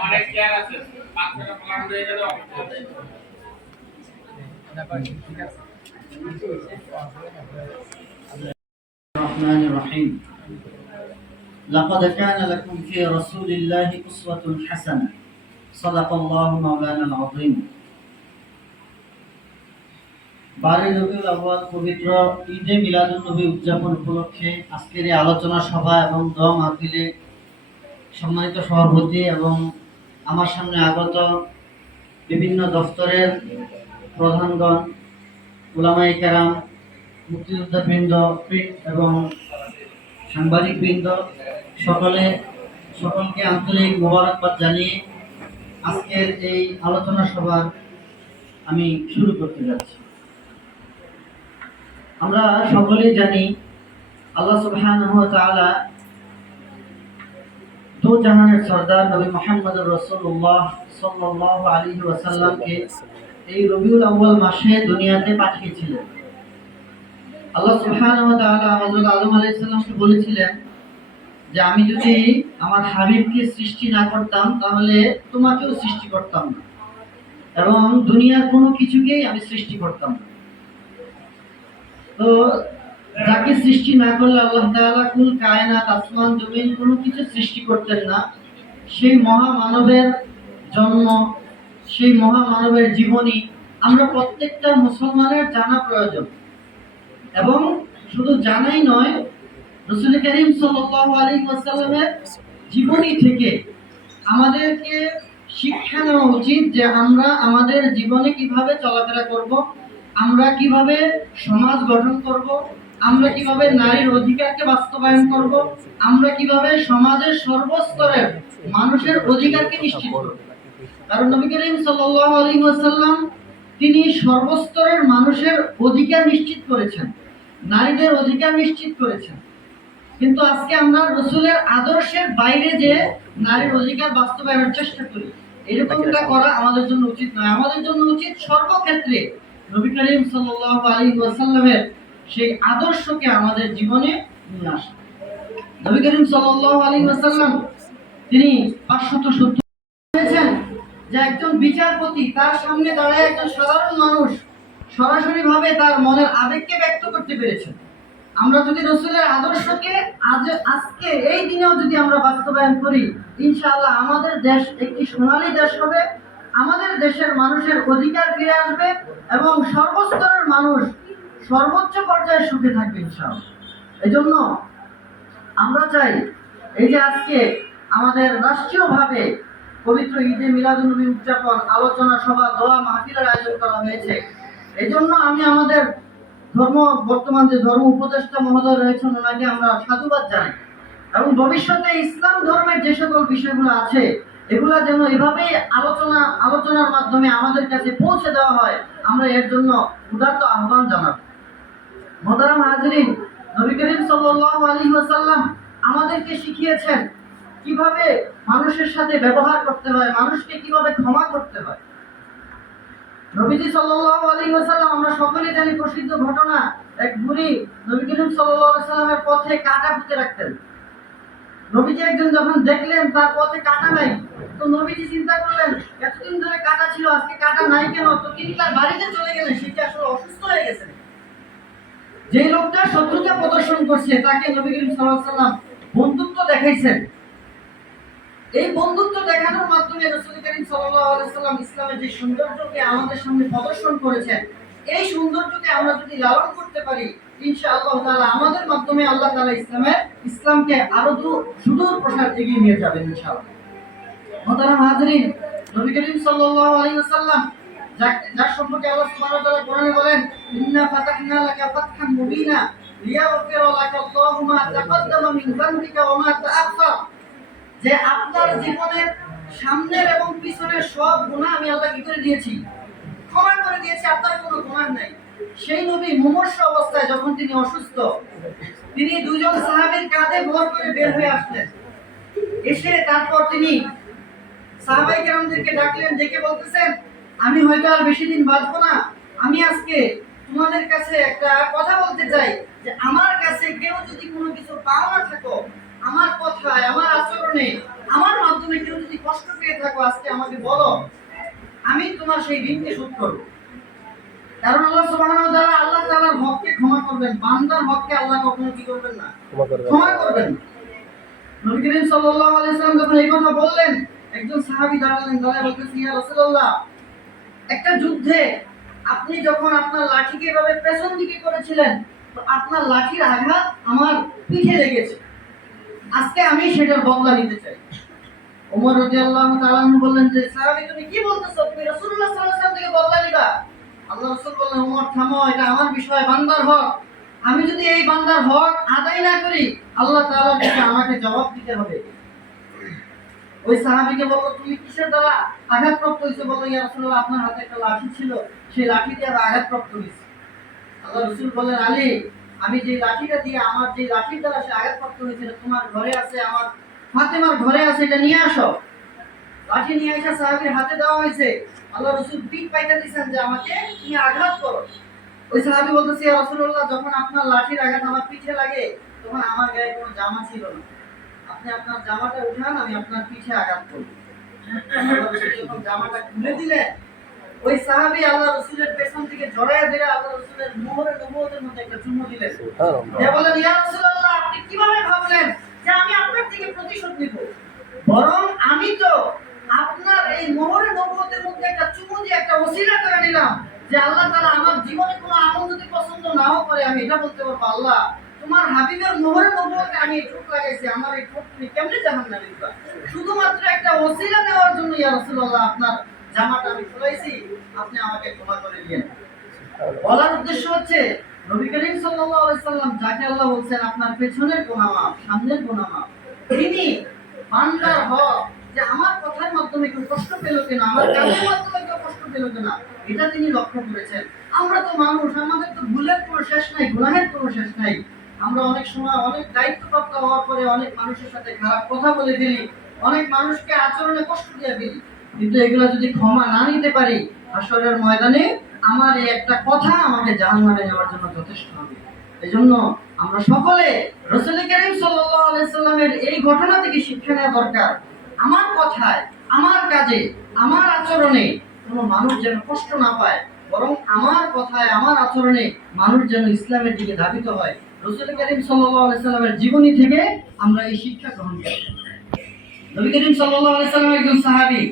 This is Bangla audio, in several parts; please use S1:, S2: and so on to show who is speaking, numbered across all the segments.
S1: অনেক চেয়ার আছে পাঁচ টাকা প্ল্যান হয়ে গেল
S2: الرحمن الرحيم لقد كان لكم في رسول الله أسوة حسنة صدق الله مولانا العظيم বারো রবিউল আউয়াল পবিত্র ঈদে মিলাদুন নবী উদযাপন উপলক্ষে আজকের এই আলোচনা সভা এবং দোয়া মাহফিলে সম্মানিত সভাপতি এবং আমার সামনে আগত বিভিন্ন দপ্তরের প্রধানগণ ওলামাই কেরাম মুক্তিযোদ্ধা বৃন্দ এবং সাংবাদিক বৃন্দ সকলে, সকলকে আন্তরিক মোবারকবাদ জানিয়ে আজকের এই আলোচনা সভা আমি শুরু করতে যাচ্ছি। আমরা সকলেই জানি, আল্লাহ সুবহানাহু জাহানের সর্দার নবী মুহাম্মদ রাসূলুল্লাহ সাল্লাল্লাহু আলাইহি ওয়াসাল্লামকে এই রবিউল আউয়াল মাসে দুনিয়াতে পাঠিয়েছিলেন। আল্লাহ ওয়া তাআলা হযরত আদম বলেছিলেন যে, আমি যদি আমার হাবিবকে সৃষ্টি না করতাম, তাহলে তোমাকেও সৃষ্টি করতাম না। এবং দুনিয়ার কোনো কিছুকেই আমি সৃষ্টি করতাম না। তো যাকে সৃষ্টি না করলে আল্লাহ তাআলা কুল কায়নাত, আসমান, জমিন কোনো কিছু সৃষ্টি করতেন না। সেই মহামানবের জন্ম, সেই মহামানবের জীবনী আমরা প্রত্যেকটা মুসলমানের জানা প্রয়োজন। এবং শুধু জানাই নয়, রসুল করিম ওয়াসাল্লামের জীবনী থেকে আমাদেরকে শিক্ষা নেওয়া উচিত যে আমরা আমাদের জীবনে কীভাবে চলাফেরা করব, আমরা কীভাবে সমাজ গঠন করব আমরা কীভাবে নারীর অধিকারকে বাস্তবায়ন করব? আমরা কীভাবে সমাজের সর্বস্তরের মানুষের অধিকারকে নিশ্চিত করব? কারণ নবী করিম সাল্লাল্লাহু আলাইহি ওয়াসাল্লাম তিনি সর্বস্তরের মানুষের অধিকার নিশ্চিত করেছেন, নারীদের অধিকার নিশ্চিত করেছেন। কিন্তু আজকে আমরা রসুলের আদর্শের বাইরে যে নারীর অধিকার বাস্তবায়নের চেষ্টা করি। এরকমটা করা আমাদের জন্য উচিত নয়। আমাদের জন্য উচিত সর্বক্ষেত্রে নবী করিম সাল্লাল্লাহু আলাইহি ওয়াসাল্লামের সেই আদর্শকে আমাদের জীবনে নিয়ে আসা। নবী করিম ওয়াসাল্লাম তিনি 570 হয়েছেন, যে একজন বিচারপতি তার সামনে দাঁড়ায় একজন সাধারণ মানুষ সরাসরি ভাবে তার মনের আবেগকে ব্যক্ত করতে পেরেছেন। আমরা যদি রসুলের আদর্শকে আজ, আজকে এই দিনেও যদি আমরা বাস্তবায়ন করি, ইনশাআল্লাহ আমাদের দেশ একটি সোনালী দেশ হবে, আমাদের দেশের মানুষের অধিকার ফিরে আসবে এবং সর্বস্তরের মানুষ সর্বোচ্চ পর্যায়ে সুখে থাকবে ইনশাল এই জন্য আমরা চাই এই যে আজকে আমাদের রাষ্ট্রীয়ভাবে পবিত্র ঈদে মিলাদুন্নবী উদযাপন, আলোচনা সভা, দোয়া মাহফিলের আয়োজন করা হয়েছে। এই জন্য আমি আমাদের ধর্ম, বর্তমান যে ধর্ম উপদেষ্টা মহোদয় রয়েছেন, ওনাকে আমরা সাধুবাদ জানাই। এবং ভবিষ্যতে ইসলাম ধর্মের যে সকল বিষয়গুলো আছে, এগুলা যেন এভাবেই আলোচনা, আলোচনার মাধ্যমে আমাদের কাছে পৌঁছে দেওয়া হয়, আমরা এর জন্য উদার্ত আহ্বান জানাব। মোহতারাম হাজরিন, নবী করিম সাল্লাল্লাহু আলাইহি ওয়াসাল্লাম আমাদেরকে শিখিয়েছেন কীভাবে মানুষের সাথে ব্যবহার করতে হয়, মানুষকে কীভাবে ক্ষমা করতে হয়। নবীজি সাল্লাল্লাহু আলাইহি ওয়াসাল্লাম, আমরা সকলেই জানি প্রসিদ্ধ ঘটনা, এক বুড়ি নবী করিম সাল্লাল্লাহু আলাইহি সাল্লামের পথে কাঁটা পুঁতে রাখতেন। নবীজি একজন যখন দেখলেন তার পথে কাঁটা নাই, তো নবীজি চিন্তা করলেন, এতদিন ধরে কাঁটা ছিল, আজকে কাঁটা নাই কেন? তো তিনি তার বাড়িতে চলে গেলেন সেটা আসলে অসুস্থ হয়ে গেছে? যে লোকটা শত্রুতা প্রদর্শন করছে, তাকে নবী করিম সাল্লাম বন্ধুত্ব দেখাইছেন। এই বন্ধুত্ব দেখানোর মাধ্যমে রসুল করিম সাল্লাম ইসলামের যে সৌন্দর্যকে আমাদের সামনে প্রদর্শন করেছেন, এই সৌন্দর্যকে আমরা যদি লালন করতে পারি, ইনশাআল্লাহ তাআলা আমাদের মাধ্যমে আল্লাহ তাআলা ইসলামের, ইসলামকে আরও দূর, সুদূর প্রসার এগিয়ে নিয়ে যাবেন ইনশাআল্লাহ। মোহতারাম হাজরিন, নবী করিম সাল্লাল্লাহু আলাইহি ওয়াসাল্লাম যার- সম্পর্কে আল্লাহ সুবহানাহু ওয়া কোরআনে বলেন, ইন্না ফাতাহনা লাকা ফাতহান মুবিনা লিয়াগফিরা লাকা আল্লাহু মা তাকাদ্দামা মিন যানবিকা ওয়া মা তাআখার যে আপনার জীবনের সামনের এবং পিছনের সব গুনাহ আমি আল্লাহ কি করে দিয়েছি? ক্ষমা করে দিয়েছি আপনার কোনো গুনাহ নাই। সেই নবী মুমূর্ষ অবস্থায় যখন তিনি অসুস্থ, তিনি দুজন সাহাবীর কাঁধে ভর করে বের হয়ে আসলেন। এসে তারপর তিনি সাহাবাই কেরামদেরকে ডাকলেন, ডেকে বলতেছেন আমি হয়তো আর বেশি দিন বাঁচবো না। আমি আজকে তোমাদের কাছে একটা কথা বলতে চাই যে আমার কাছে কেউ যদি কোনো কিছু পাও না থাকো আমার কথায় আমার আচরণে আমার মাধ্যমে কেউ যদি কষ্ট পেয়ে থাকো আজকে আমাকে বলো আমি তোমার সেই ঋণকে শোধ করব। কারণ আল্লাহ সুবহানাহু ওয়া তাআলা আল্লাহ তাআলার হককে ক্ষমা করবেন বান্দার হককে আল্লাহ কখনো কি করবেন না?
S3: ক্ষমা করবেন।
S2: নবী করিম সাল্লাল্লাহু আলাইহি সাল্লাম যখন এই কথা বললেন একজন সাহাবী দাঁড়ালেন দাঁড়ায় বলতেছে ইয়া রাসূলুল্লাহ একটা যুদ্ধে আপনি যখন আপনার লাঠিকে এভাবে পেছন দিকে করেছিলেন আপনার লাঠির আঘাত আমার পিঠে লেগেছে। আজকে আমি সেটার বদলা নিতে চাই। ওমর রাদিয়াল্লাহু তাআলা আনহু বললেন যে সাহাবী তুমি কি বলতেছো? তুমি আলাইহি ওয়াসাল্লাম থেকে বদলা নিবা? আল্লাহ রাসূল বললেন, ওমর, থামো, এটা আমার বিষয়, বান্দার হক। আমি যদি এই বান্দার হক আদায় না করি, আল্লাহ তাআলার কাছে আমাকে জবাব দিতে হবে। ওই সাহাবীকে বলল তুমি কিসের দ্বারা আঘাতপ্রাপ্ত হয়েছে? বলল ইয়া রাসূলুল্লাহ, আপনার হাতে একটা লাঠি ছিল, সেই লাঠি দিয়ে আঘাতপ্রাপ্ত হয়েছি। আল্লাহ রসুল বললেন, আলী, আমি যে লাঠিটা দিয়ে আমার যে লাঠির দ্বারা সে আঘাতপ্রাপ্ত হয়েছিল তোমার ঘরে আছে, আমার ফাতেমার ঘরে আছে, এটা নিয়ে আসো। লাঠি নিয়ে আসা সাহাবীর হাতে দেওয়া হয়েছে। আল্লাহ রসুল পিঠ পাইতে দিয়েছেন যে, আমাকে তুমি আঘাত করো। ওই সাহাবী বলতেছে, ইয়া রাসূলুল্লাহ, যখন আপনার লাঠির আঘাত আমার পিঠে লাগে, তখন আমার গায়ে কোনো জামা ছিল না। আপনি আপনার জামাটা উঠান আমি আপনার পিঠে আঘাত করব। যখন জামাটা খুলে দিলেন ওই সাহাবী আল্লাহ রসুলের পেছন থেকে জড়ায় ধরে আল্লাহ রসুলের মোহরে নবুয়তের মধ্যে একটা চুমু দিলেন।
S3: সুবহানাল্লাহ।
S2: যে বলেন ইয়া রাসূলুল্লাহ আপনি কীভাবে ভাবলেন যে আমি আপনার থেকে প্রতিশোধ নিব? বরং আমি তো আপনার এই মোহরে নবুয়তের মধ্যে একটা চুমু দিয়ে একটা ওসিলা করে নিলাম যে আল্লাহ তাআলা আমার জীবনে কোনো আমল যদি পছন্দ নাও করে আমি এটা বলতে পারব আল্লাহ। তোমার হাবিবের মোহরে নবুয়তে আমি এই ঠোঁট লাগাইছি, আমার এই ঠোঁট তুমি কেমনে দিবা? শুধুমাত্র একটা ওসিলা নেওয়ার জন্য ইয়া রাসূলুল্লাহ, আপনার জামাটা আমি খুলাইছি আপনি আমাকে ক্ষমা করে দিয়েন। বলার উদ্দেশ্য হচ্ছে, নবী করিম সাল্লাল্লাহু আলাইহি সাল্লাম যাকে আল্লাহ বলছেন, আপনার পেছনের সামনের তিনি বান্দার যে আমার কথার মাধ্যমে কেউ কষ্ট পেল কিনা, আমার কাজের মাধ্যমে কেউ কষ্ট পেল কিনা, এটা তিনি লক্ষ্য করেছেন। আমরা তো মানুষ, আমাদের তো ভুলের কোনো শেষ নাই, গুনাহের কোনো শেষ নাই। আমরা অনেক সময় অনেক দায়িত্বপ্রাপ্ত হওয়ার পরে অনেক মানুষের সাথে খারাপ কথা বলে ফেলি, অনেক মানুষকে আচরণে কষ্ট দিয়ে ফেলি। কিন্তু এগুলো যদি ক্ষমা না নিতে পারি আসরের ময়দানে আমার এই একটা কথা আমাকে জাহান্নামে নেওয়ার জন্য যথেষ্ট হবে। এজন্য আমরা সকলে রসুল করিম সাল্লামের এই ঘটনা থেকে শিক্ষা নেওয়া দরকার। আমার কথায়, আমার কাজে, আমার আচরণে কোনো মানুষ যেন কষ্ট না পায়, বরং আমার কথায়, আমার আচরণে মানুষ যেন ইসলামের দিকে ধাবিত হয়। রসুল করিম সাল্লামের জীবনী থেকে আমরা এই শিক্ষা গ্রহণ করি। নবী করিম সাল্লাম একজন সাহাবী,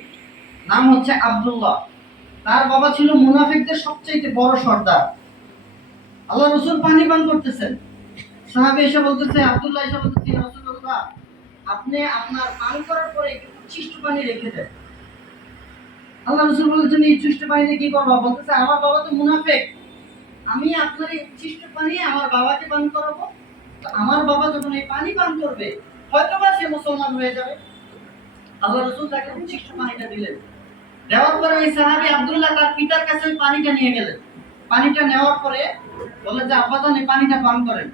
S2: নাম হচ্ছে আব্দুল্লাহ। তার বাবা ছিল মুনাফিকদের সবচেয়ে বড় সর্দার। আল্লাহ রসুল পানি পান করতেছেন। সাহাবী এসে বলতেছে, আব্দুল্লাহ এসে বলতেছে, "ইয়া রাসূলুল্লাহ, আপনি আপনার পান করার পরে একটু উচ্ছিষ্ট পানি রেখে দেন। আল্লাহ রসুল বলেছেন, এই উচ্ছিষ্ট পানিতে কি করব? বলতেছে, আমার বাবা তো মুনাফিক। আমি আপনার এই উচ্ছিষ্ট পানি আমার বাবাকে পান করাবো। আমার বাবা যখন এই পানি পান করবে হয়তো বা সে মুসলমান হয়ে যাবে। আল্লাহ রসুল তাকে উচ্ছিষ্ট পানিটা দিলেন। দেওয়ার পরে ওই সাহাবি আব্দুল্লাহ তার পিতার কাছে ওই পানিটা নিয়ে গেলেন। পানিটা নেওয়ার পরে বলে যে আব্বাজান এই পানিটা পান করেন।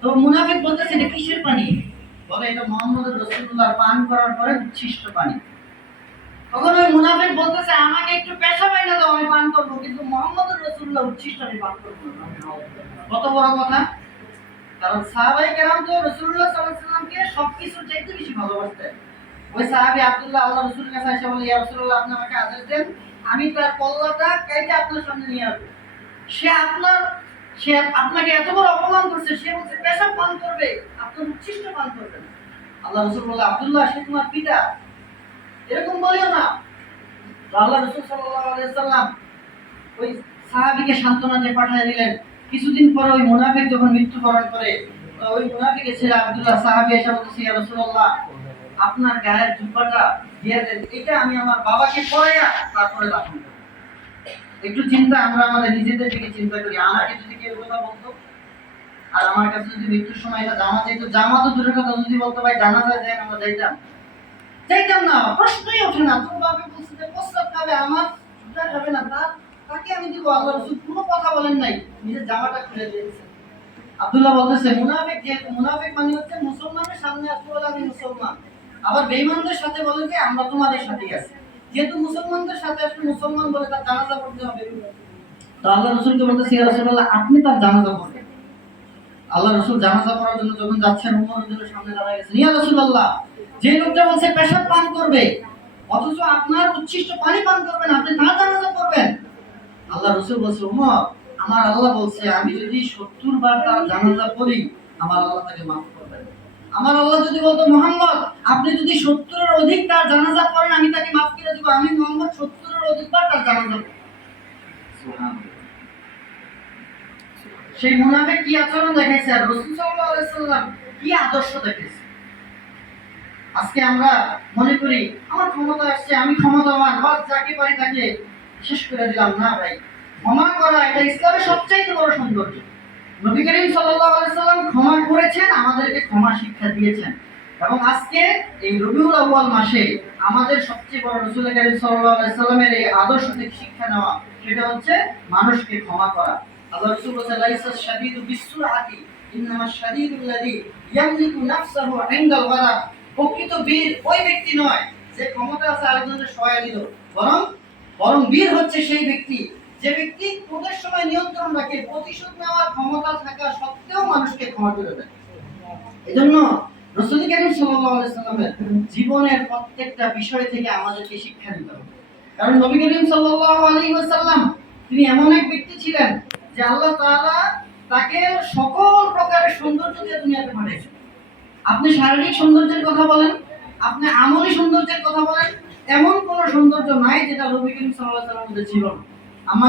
S2: তো মুনাফিক বলতেছে, এটা কিসের পানি? বলে, এটা মোহাম্মদ রসুল্লাহ পান করার পরে উচ্ছিষ্ট পানি। তখন ওই মুনাফিক বলতেছে, আমাকে একটু পেশা পাইনা দাও, আমি পান করব। কিন্তু মোহাম্মদ রসুল্লাহ উচ্ছিষ্ট আমি পান করব। কত বড় কথা। কারণ সাহাবাই কেরাম তো রসুল্লাহ সাল্লাহ সাল্লামকে সবকিছু চাইতে বেশি ভালোবাসতেন। ওই সাহাবি আব্দুল্লাহ, আল্লাহ রসুলের কাছে এসে বলে, ইয়া রাসূলুল্লাহ, আপনি আমাকে আদেশ দেন, আমি তার কল্লাটা কেটে আপনার সামনে নিয়ে আসব। সে আপনার, সে আপনাকে এত বড় অপমান করছে, সে বলছে পেশাব পান করবে, আপনার উচ্ছিষ্ট পান করবে আল্লাহ রসুল বলে, আব্দুল্লাহ, সে তোমার পিতা এরকম বলিও না। তো আল্লাহ রসুল সাল্লাম ওই সাহাবীকে সান্ত্বনা দিয়ে পাঠিয়ে দিলেন। কিছুদিন পরে ওই মুনাফিক যখন মৃত্যুবরণ করে, ওই মুনাফিকের ছেলে আব্দুল্লাহ সাহাবী এসে বলতেছে, ইয়া রাসূলুল্লাহ, আপনার গায়ের জুব্বাটা দিয়ে দেন। এটা আমি আমার বাবাকে পরাইয়া তারপরে দাফন করব। একটু চিন্তা, আমরা আমাদের নিজেদের দিকে চিন্তা করি। আমাকে যদি কেউ কথা বলতো, আর আমার কাছে যদি মৃত্যুর সময় এটা জামা চাইতো জামা তো দূরের কথা যদি বলতো, ভাই জানা যায় আমরা যাইতাম। না, প্রশ্নই ওঠে না। তোর বলছে যে, প্রস্তাব খাবে আমার খাবে না তার তাকে আমি দিব আল্লাহ রসুল। কোনো কথা বলেন নাই, নিজের জামাটা খুলে দিয়েছে। আব্দুল্লাহ বলতেছে, মুনাফিক যেহেতু মুনাফিক মানে হচ্ছে মুসলমানের সামনে আমি মুসলমান। আবার বেঈমানদের সাথে বলে যে, আমরা তোমাদের আছি। যেহেতু মুসলমানদের সাথে আসলে মুসলমান বলে তার জানাজা পড়তে হবে। তো আল্লাহ রসুলকে বলতেছে, ইয়া রাসূলুল্লাহ, আপনি তার জানাজা পড়বেন। আল্লাহ রসুল জানাজা পড়ার জন্য যখন যাচ্ছেন, উমর রসুলের সামনে দাঁড়ায় গেছেন, ইয়া রাসূলুল্লাহ যে লোকটা বলছে পেশাব পান করবে, অথচ আপনার উচ্ছিষ্ট পানি পান করবেন, আপনি তার জানাজা করবেন। আল্লাহ রসুল বলছে, উমর, আমার আল্লাহ বলছে, আমি যদি সত্তর বার তার জানাজা পড়ি, আমার আল্লাহ তাকে মাফ করবেন। আমার আল্লাহ যদি বলতো, মোহাম্মদ, আপনি যদি সত্তরের অধিক তার জানাজা পড়েন, আমি তাকে মাফ করে দেবো, আমি মোহাম্মদ সত্তরের অধিক বার তার জানাজা। সেই মুনাফে কি আচরণ দেখাইছে? আর রসুল আলাইহি কি আদর্শ দেখাইছে? আজকে আমরা মনে করি, আমার ক্ষমতা আসছে, আমি ক্ষমতাবান, বাস যাকে পারি তাকে শেষ করে দিলাম। না ভাই, ক্ষমা করা এটা ইসলামের সবচাইতে বড় সৌন্দর্য। নবী করিম সাল্লাম ক্ষমা করেছেন, আমাদেরকে ক্ষমা শিক্ষা দিয়েছেন। এবং আজকে এই রবিউল আউয়াল মাসে আমাদের সবচেয়ে বড় রাসূল করিম সাল্লামের এই আদর্শ থেকে শিক্ষা নেওয়া, সেটা হচ্ছে মানুষকে ক্ষমা করা। আল্লাহ রাসূল বলেছেন, লাইসা শাদীদু বিসুরআতি ইন্নামা শাদীদুল লাযী ইয়ামলিকু নাফসাহু ইনদাল প্রকৃত বীর ওই ব্যক্তি নয় যে ক্ষমতা আছে আরেকজনের সহায় দিল। বরং বরং বীর হচ্ছে সেই ব্যক্তি। যে ব্যক্তি ক্রোধের সময় নিয়ন্ত্রণ রাখে, প্রতিশোধ নেওয়ার ক্ষমতা থাকা সত্ত্বেও মানুষকে ক্ষমা করে দেয়। এজন্য রসুল করিম সাল্লামের জীবনের প্রত্যেকটা বিষয় থেকে আমাদেরকে শিক্ষা নিতে হবে। কারণ নবী করিম ওয়াসাল্লাম, তিনি এমন এক ব্যক্তি ছিলেন যে আল্লাহ তাআলা তাকে সকল প্রকারের সৌন্দর্য দিয়ে দুনিয়াতে পাঠিয়েছেন। আপনি শারীরিক সৌন্দর্যের কথা বলেন, আপনি আমলি সৌন্দর্যের কথা বলেন, এমন কোন সৌন্দর্য নাই যেটা নবী করিম মধ্যে ছিল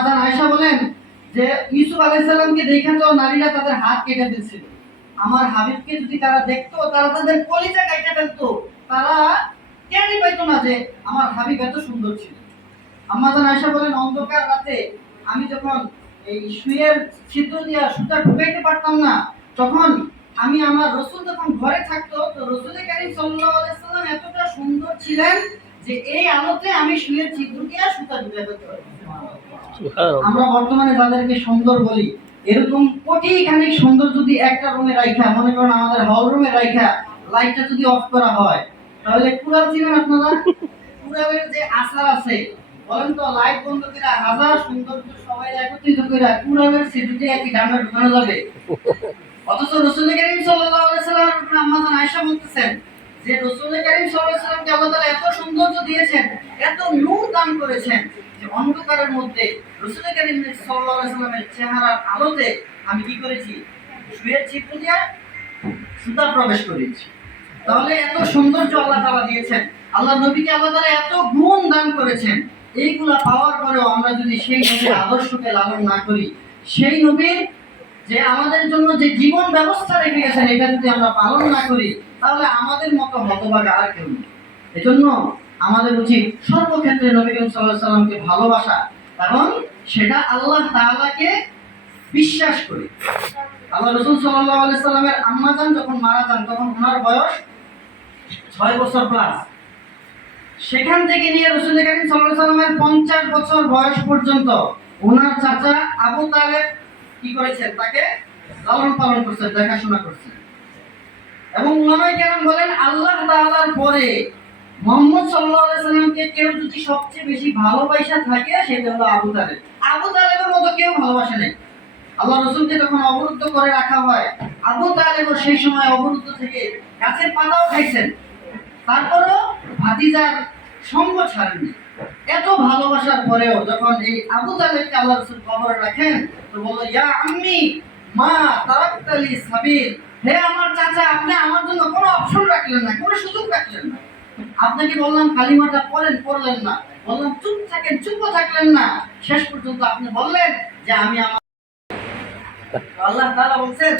S2: জান আয়েশা বলেন যে, ইউসুফ আলাইহিস সালামকে দেখে তো নারীরা তাদের হাত কেটে ফেলছিল। আমার হাবিবকে যদি তারা দেখতো, তারা তাদের কলিজা কেটে ফেলতো। তারা কেনই পাইতো না যে আমার হাবিব এত সুন্দর ছিল। আম্মা জান আয়েশা বলেন, অন্ধকার রাতে আমি যখন এই শুয়ের ছিদ্র দিয়া সুতা ঢুকাইতে পারতাম না, তখন আমি আমার রসুল যখন ঘরে থাকতো তো রসুল করিম সাল্লাম এতটা সুন্দর ছিলেন যে এই আলোতে আমি শুয়ের ছিদ্র দিয়া সুতা পারতাম আমরা বর্তমানে যাদেরকে সুন্দর বলি এরকম কোটি খানিক সুন্দর যদি একটা রুমে রাখা মনে করেন আমাদের হল রুমে রাখা লাইটটা যদি অফ করা হয় তাহলে কুড়াল চিনেন আপনারা? কুড়ালের যে আসার আছে বলেন তো লাইট বন্ধ করে হাজার সৌন্দর্য সবাই একত্রিত করে কুড়ালের সেটুতে একই ডান্ডা ঢুকানো যাবে। অথচ রসুল করিম আম্মা জান আয়েশা বলতেছেন যে রসুল করিম সাল্লামকে আল্লাহ তাআলা এত সৌন্দর্য দিয়েছেন, এত নূর দান করেছেন যে অন্ধকারের মধ্যে রসুল করিম সাল্লামের চেহারার আলোতে আমি কি করেছি? শুয়ের চিত্র সুতা প্রবেশ করেছি। তাহলে এত সৌন্দর্য আল্লাহ তাআলা দিয়েছেন, আল্লাহ নবীকে আল্লাহ তাআলা এত গুণ দান করেছেন, এইগুলা পাওয়ার পরেও আমরা যদি সেই নবীর আদর্শকে লালন না করি, সেই নবীর যে আমাদের জন্য যে জীবন ব্যবস্থা রেখে গেছেন, এটা যদি আমরা পালন না করি, তাহলে আমাদের মতো হতভাগা আর কেউ নেই। এজন্য আমাদের উচিত সর্বক্ষেত্রে নবী করিম আলাইহি সাল্লামকে ভালোবাসা এবং সেটা আল্লাহ তাআলাকে বিশ্বাস করি। আল্লাহ রসুল আলাইহি সাল্লামের আম্মা যান, যখন মারা যান, তখন ওনার বয়স ছয় বছর প্লাস সেখান থেকে নিয়ে রসুল করিম আলাইহি সাল্লামের পঞ্চাশ বছর বয়স পর্যন্ত ওনার চাচা আবু তালেব কি করেছেন? তাকে লালন পালন করছেন, দেখাশোনা করছেন। এবং উলামায়ে কেরাম বলেন, আল্লাহ তাআলার পরে মোহাম্মদ সাল্লাল্লাহু আলাইহি সাল্লামকে কেউ যদি সবচেয়ে বেশি ভালোবাসা থাকে, সেটা হলো আবু তালেব। আবু তালেবের মতো কেউ ভালোবাসে নাই। আল্লাহ রসুলকে যখন অবরুদ্ধ করে রাখা হয়, আবু তালেবও সেই সময় অবরুদ্ধ থেকে গাছের পাতাও খাইছেন। তারপরও ভাতিজার সঙ্গ ছাড়েননি। এত ভালোবাসার পরেও যখন এই আবু তালেবকে আল্লাহ রসুল কবরে রাখেন, তো বলল, ইয়া আম্মি, মা তারাক্তালি সাবিল। হে আমার চাচা, আপনি আমার জন্য কোনো অপশন রাখলেন না, কোনো সুযোগ রাখলেন না। আপনাকে বললাম, কালিমাটা পড়েন, পড়লেন না। বললাম, চুপ থাকেন চুপও থাকলেন না। শেষ পর্যন্ত আপনি বললেন যে, আমি আমার আল্লাহ তাআলা বলছেন,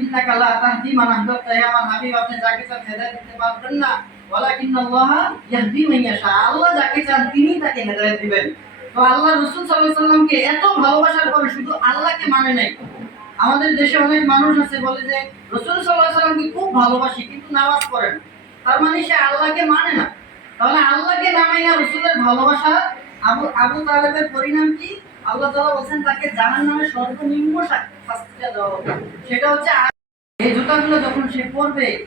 S2: ইন্নাকা লা তাহদি মান আহবাবতা, হে আমার হাবিব, আপনি যাকে চান হেদায়েত দিতে পারবেন না। ওয়ালাকিন আল্লাহ ইয়াহদি মান ইয়াশা। আল্লাহ যাকে চান তিনি তাকে হেদায়েত দিবেন। তো আল্লাহ রাসূল সাল্লাল্লাহু আলাইহি সাল্লামকে এত ভালোবাসার পরে শুধু আল্লাহকে মানে নাই। আমাদের দেশে অনেক মানুষ আছে বলে যে, রাসূল আলাইহি সাল্লামকে খুব ভালোবাসি, কিন্তু নামাজ পড়ে না। তার মানে সে আল্লাহকে মানে না। তাহলে আল্লাহকে না মানে রাসূলের ভালোবাসা আবু আবু তালেবের পরিণাম কি? আল্লাহ তাআলা বলেন তাকে জাহান্নামের সর্বনিম্ন শা- শাস্তিটা দেওয়া সেটা হচ্ছে এই জুতাগুলো যখন সে পরবে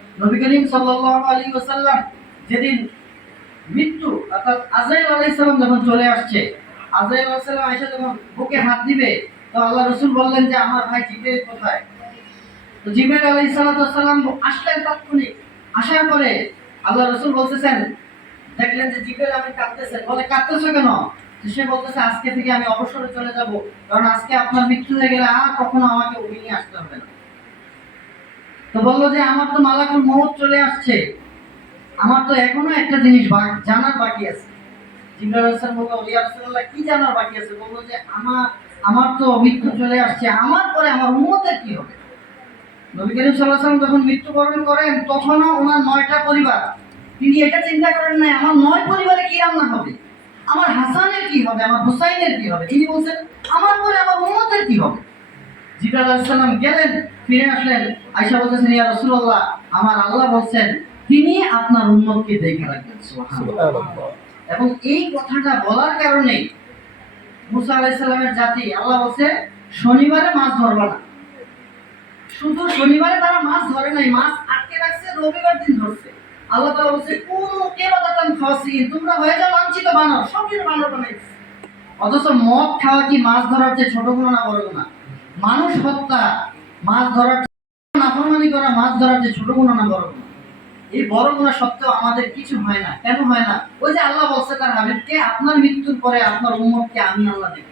S2: নবী করিম সাল্লাল্লাহু আলাইহি ওয়াসাল্লাম যেদিন মৃত্যু, অর্থাৎ আলাইহিস সালাম যখন চলে আসছে আলাইহিস সালাম যখন বুকে হাত দিবে, তো আল্লাহ বললেন যে, আমার ভাই কোথায়? তো আলাইহিস আসলেন আসার পরে আল্লাহ রাসূল বলতেছেন, দেখলেন যে জিব্রাইল আমি কাঁদতেছে। বলে, কাঁদতেছো কেন? সে বলতেছে, আজকে থেকে আমি অবসরে চলে যাব। কারণ আজকে আপনার মৃত্যু হয়ে গেলে আর কখনো আমাকে অভিনয় আসতে হবে না। তো বলল যে, আমার তো মালাকুল মৌত চলে আসছে। আমার তো এখনও একটা জিনিস জানার বাকি আছে। সালাম বলল, ইয়া রাসূলুল্লাহ, কি জানার বাকি আছে? বলল যে, আমার আমার তো মৃত্যু চলে আসছে। আমার পরে আমার উম্মতের কি হবে? নবী করিম আলাইহি যখন মৃত্যুবরণ করেন, তখনও ওনার নয়টা পরিবার। তিনি এটা চিন্তা করেন নাই, আমার নয় পরিবারে কি রান্না হবে? আমার হাসানের কি হবে? আমার হুসাইনের কি হবে? তিনি বলছেন, আমার পরে আমার উম্মতের কি হবে? জিব্রাইল আলাইহিস সালাম গেলেন ফিরে আসলেন আয়েশা বলতেছেন ইয়া রাসূলুল্লাহ আমার আল্লাহ বলছেন তিনি আপনার উম্মতকে দেখে রাখবেন সুবহানাল্লাহ। এবং এই কথাটা বলার কারণে মুসা আলাইহিস সালামের জাতি আল্লাহ বলছে শনিবারে মাছ ধরবা না। শুধু শনিবারে তারা মাছ ধরে নাই মাছ আটকে রাখছে রবিবার দিন ধরছে। আল্লাহ তাআলা বলছে কোন কেবাদাতান খাসিন তোমরা হয়ে যাও লাঞ্ছিত বানর সব কিছু বানর বানাইছে অথচ মদ খাওয়া কি মাছ ধরার চেয়ে ছোট গুণা না বড় গুণা মানুষ হত্যা মাছ ধরার নাফরমানি করা, মাছ ধরার চেয়ে ছোট গুণা না বড় গুণা। এই বড় গুণা সত্ত্বেও আমাদের কিছু হয় না। কেন হয় না? ওই যে আল্লাহ বলছে তার হাবিবকে, আপনার মৃত্যুর পরে আপনার উম্মতকে আমি আল্লাহ দেখব।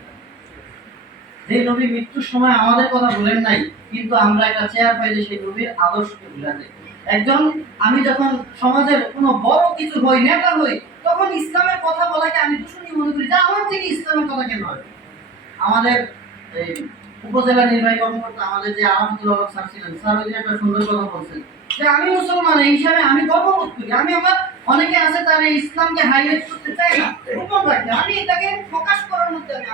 S2: যে নবী মৃত্যুর সময় আমাদের কথা বলেন নাই, কিন্তু আমরা একটা চেয়ার পাইলে সেই নবীর আদর্শকে ভুলে যাই একজন, আমি যখন সমাজের কোনো বড় কিছু হই, নেতা হই, তখন ইসলামের কথা বলাকে আমি দূষণী মনে করি যে আমার থেকে ইসলামের কথা কেন হয়? আমাদের এই উপজেলা নির্বাহী কর্মকর্তা আমাদের যে আহমদুল হক স্যার ছিলেন, স্যার ওই একটা সুন্দর কথা বলছেন যে আমি মুসলমান, এই হিসাবে আমি গর্ববোধ করি। আমি আমার, অনেকে আছে তারা ইসলামকে হাইলাইট করতে চাই না, গোপন রাখে। আমি এটাকে প্রকাশ করার মধ্যে আমি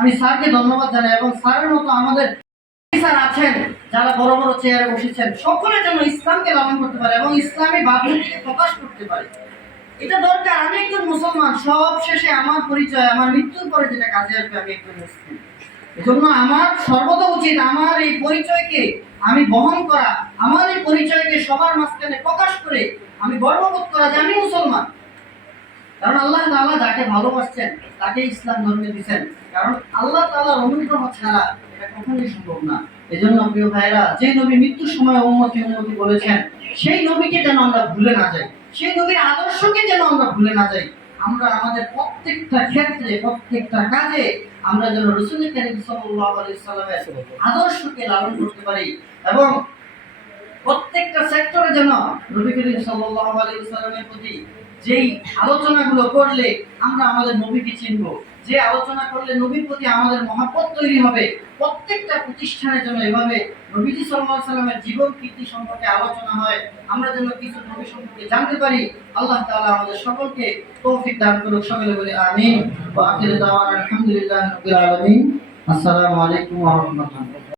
S2: আমি স্যারকে ধন্যবাদ জানাই এবং স্যারের মতো আমাদের স্যার আছেন, যারা বড় বড় চেয়ারে বসেছেন সকলে যেন ইসলামকে লালন করতে পারে এবং ইসলামী ভাবমূর্তিকে প্রকাশ করতে পারে। এটা দরকার। আমি একজন মুসলমান, সব শেষে আমার পরিচয়, আমার মৃত্যুর পরে যেটা কাজে আসবে, আমি একজন মুসলিম। এজন্য আমার সর্বদা উচিত আমার এই পরিচয়কে আমি বহন করা, আমার এই পরিচয়কে সবার মাঝখানে প্রকাশ করে আমি গর্ববোধ করা যে আমি মুসলমান। কারণ আল্লাহ তাআলা যাকে ভালোবাসছেন, তাকে ইসলাম ধর্মে দিচ্ছেন কারণ আল্লাহ তাআলার অনুগ্রহ ছাড়া এটা কখনোই সম্ভব না। এজন্য প্রিয় ভাইরা যে নবী মৃত্যুর সময় উম্মতি উম্মতি বলেছেন, সেই নবীকে যেন আমরা ভুলে না যাই, সেই নবীর আদর্শকে যেন আমরা ভুলে না যাই। আমরা আমাদের প্রত্যেকটা ক্ষেত্রে, প্রত্যেকটা কাজে আমরা যেন রসুল করিম সাল্লাহ আদর্শকে লালন করতে পারি এবং প্রত্যেকটা সেক্টরে যেন নবী করিম সাল্লাহ সাল্লামের প্রতি যেই আলোচনাগুলো করলে আমরা আমাদের নবীকে চিনব। যে আলোচনা করলে নবীর প্রতি আমাদের মহাপত তৈরি হবে, প্রত্যেকটা প্রতিষ্ঠানের জন্য এভাবে নবীজি সাল্লাহ সাল্লামের জীবন কীর্তি সম্পর্কে আলোচনা হয়, আমরা যেন কিছু নবী সম্পর্কে জানতে পারি, আল্লাহ তালা আমাদের সকলকে তৌফিক দান করুক সকলে বলে আমিন। আলহামদুলিল্লাহ আসসালামু আলাইকুম রাহমাতুল্লাহ।